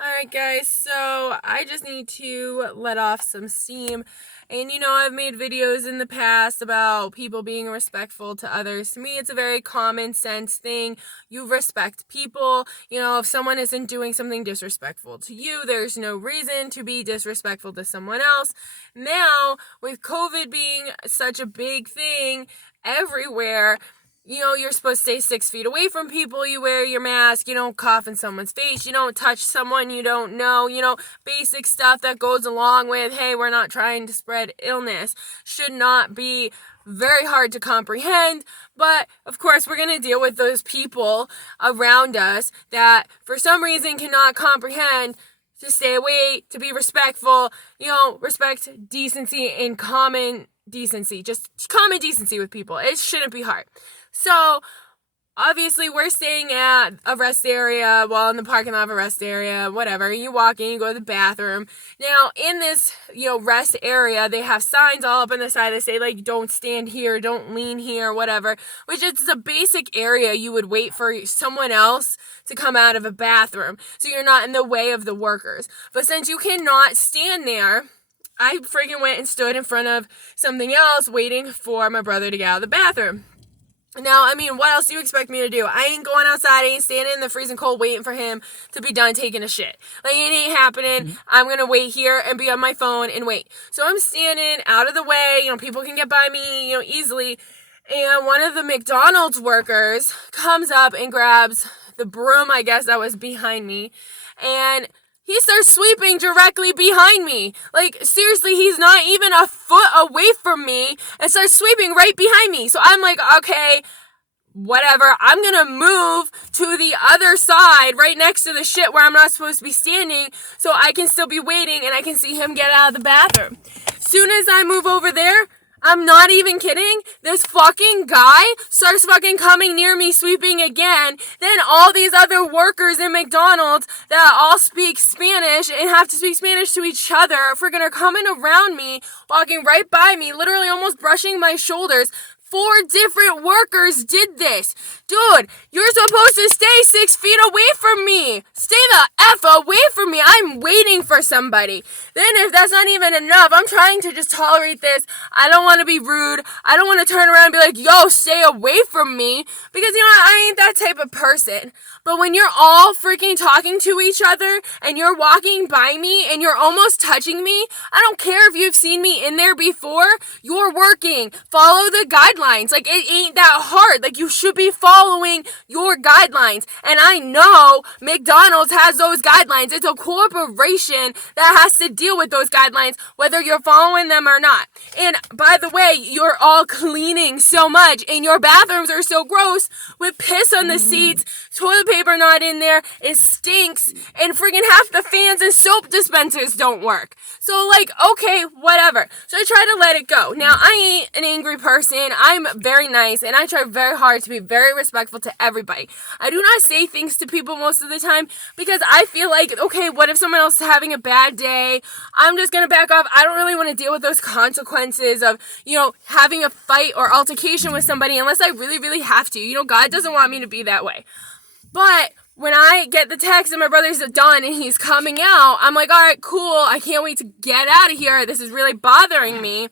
Alright, guys, so I just need to let off some steam. And I've made videos in the past about people being respectful to others. To me, it's a very common sense thing. You respect people. If someone isn't doing something disrespectful to you, there's no reason to be disrespectful to someone else. Now, with COVID being such a big thing everywhere, you're supposed to stay 6 feet away from people. You wear your mask. You don't cough in someone's face. You don't touch someone you don't know. Basic stuff that goes along with, hey, we're not trying to spread illness. Should not be very hard to comprehend. But, of course, we're going to deal with those people around us that, for some reason, cannot comprehend to stay away, to be respectful, respect decency and common decency. Just common decency with people. It shouldn't be hard. So, obviously, we're staying at a rest area, in the parking lot of a rest area, whatever. You walk in, you go to the bathroom. Now, in this, rest area, they have signs all up on the side that say, don't stand here, don't lean here, whatever, which is a basic area you would wait for someone else to come out of a bathroom, so you're not in the way of the workers. But since you cannot stand there, I freaking went and stood in front of something else waiting for my brother to get out of the bathroom. Now, what else do you expect me to do? I ain't going outside. I ain't standing in the freezing cold waiting for him to be done taking a shit. It ain't happening. I'm going to wait here and be on my phone and wait. So I'm standing out of the way. People can get by me, easily. And one of the McDonald's workers comes up and grabs the broom, I guess, that was behind me. And he starts sweeping directly behind me. Seriously, he's not even a foot away from me and starts sweeping right behind me. So I'm like, okay, whatever. I'm going to move to the other side right next to the shit where I'm not supposed to be standing so I can still be waiting and I can see him get out of the bathroom. Soon as I move over there, I'm not even kidding, this fucking guy starts fucking coming near me, sweeping again. Then all these other workers in McDonald's that all speak Spanish and have to speak Spanish to each other freaking are coming around me, walking right by me, literally almost brushing my shoulders. 4 different workers did this. Dude, you're supposed to stay 6 feet away from me. Stay the F away from me. I'm waiting for somebody. Then if that's not even enough, I'm trying to just tolerate this. I don't want to be rude. I don't want to turn around and be like, yo, stay away from me. Because, I ain't that type of person. But when you're all freaking talking to each other and you're walking by me and you're almost touching me, I don't care if you've seen me in there before, you're working. Follow the guidelines. It ain't that hard. You should be following your guidelines. And I know McDonald's has those guidelines. It's a corporation that has to deal with those guidelines, whether you're following them or not. And by the way, you're all cleaning so much and your bathrooms are so gross with piss on the seats, toilet paper not in there, it stinks, and friggin' half the fans and soap dispensers don't work. So, okay, whatever. So I try to let it go. Now, I ain't an angry person. I'm very nice, and I try very hard to be very respectful to everybody. I do not say things to people most of the time because I feel like, okay, what if someone else is having a bad day? I'm just gonna back off. I don't really want to deal with those consequences of, having a fight or altercation with somebody unless I really, really have to. God doesn't want me to be that way. But when I get the text and my brother's done and he's coming out, I'm like, all right, cool. I can't wait to get out of here. This is really bothering me.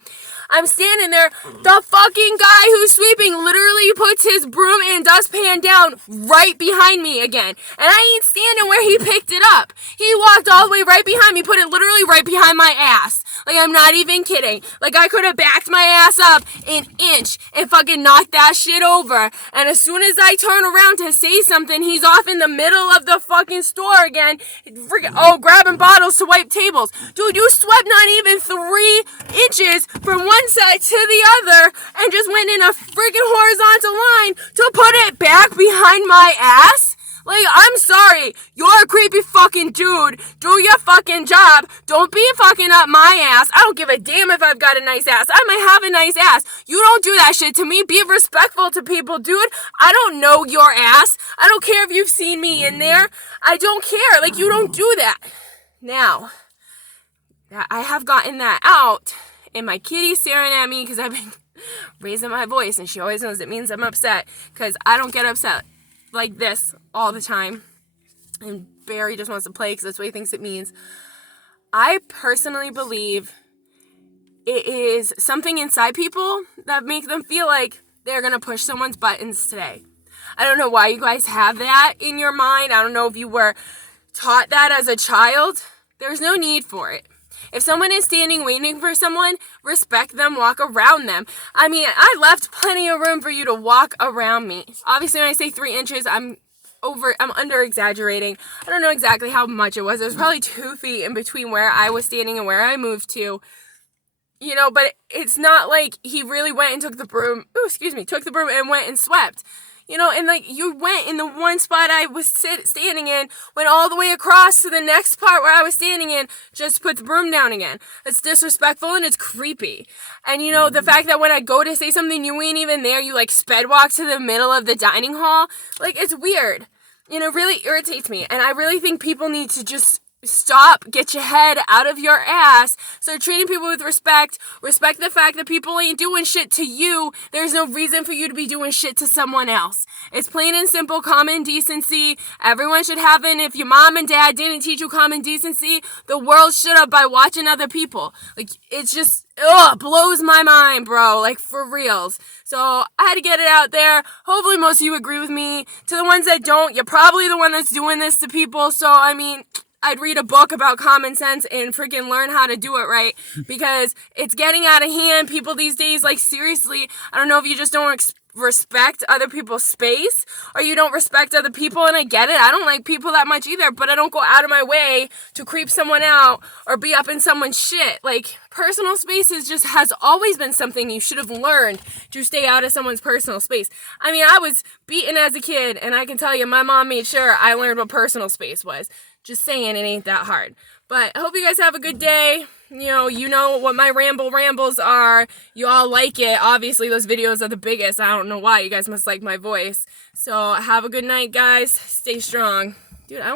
I'm standing there. The fucking guy who's sweeping literally puts his broom and dustpan down right behind me again. And I ain't standing where he picked it up. He walked all the way right behind me, put it literally right behind my ass. I'm not even kidding. I could have backed my ass up an inch and fucking knocked that shit over. And as soon as I turn around to say something, he's off in the middle of the fucking store again, grabbing bottles to wipe tables. Dude, you swept not even 3 inches from one side to the other and just went in a freaking horizontal line to put it back behind my ass? I'm sorry. You're a creepy fucking dude. Do your fucking job. Don't be fucking up my ass. I don't give a damn if I've got a nice ass. I might have a nice ass. You don't do that shit to me. Be respectful to people, dude. I don't know your ass. I don't care if you've seen me in there. I don't care. You don't do that. Now, I have gotten that out, and my kitty's staring at me because I've been raising my voice, and she always knows it means I'm upset because I don't get upset like this all the time. And Barry just wants to play because that's what he thinks it means. I personally believe it is something inside people that make them feel like they're going to push someone's buttons today. I don't know why you guys have that in your mind. I don't know if you were taught that as a child. There's no need for it. If someone is standing waiting for someone, respect them, walk around them. I mean, I left plenty of room for you to walk around me. Obviously, when I say 3 inches, I'm under exaggerating. I don't know exactly how much it was. It was probably 2 feet in between where I was standing and where I moved to. You know, but it's not like he really went and took the broom and went and swept. You know, and like you went in the one spot I was standing in, went all the way across to the next part where I was standing in, just put the broom down again. It's disrespectful and it's creepy. And you know, the fact that when I go to say something, you ain't even there, you like sped walk to the middle of the dining hall, like it's weird. You know, it really irritates me. And I really think people need to just stop, get your head out of your ass, start treating people with respect the fact that people ain't doing shit to you. There's no reason for you to be doing shit to someone else. It's plain and simple common decency. Everyone should have it. If your mom and dad didn't teach you common decency, the world should have by watching other people. Like, it's just, blows my mind, bro, like for reals. So I had to get it out there. Hopefully most of you agree with me. To the ones that don't, you're probably the one that's doing this to people. So I mean, I'd read a book about common sense and freaking learn how to do it right, because it's getting out of hand. People these days, like seriously, I don't know if you just don't respect other people's space or you don't respect other people, and I get it. I don't like people that much either, but I don't go out of my way to creep someone out or be up in someone's shit. Like, personal space has always been something you should have learned, to stay out of someone's personal space. I mean, I was beaten as a kid, and I can tell you my mom made sure I learned what personal space was. Just saying, it ain't that hard. But I hope you guys have a good day. You know what my rambles are. You all like it. Obviously, those videos are the biggest. I don't know why. You guys must like my voice. So have a good night, guys. Stay strong. Dude, I don't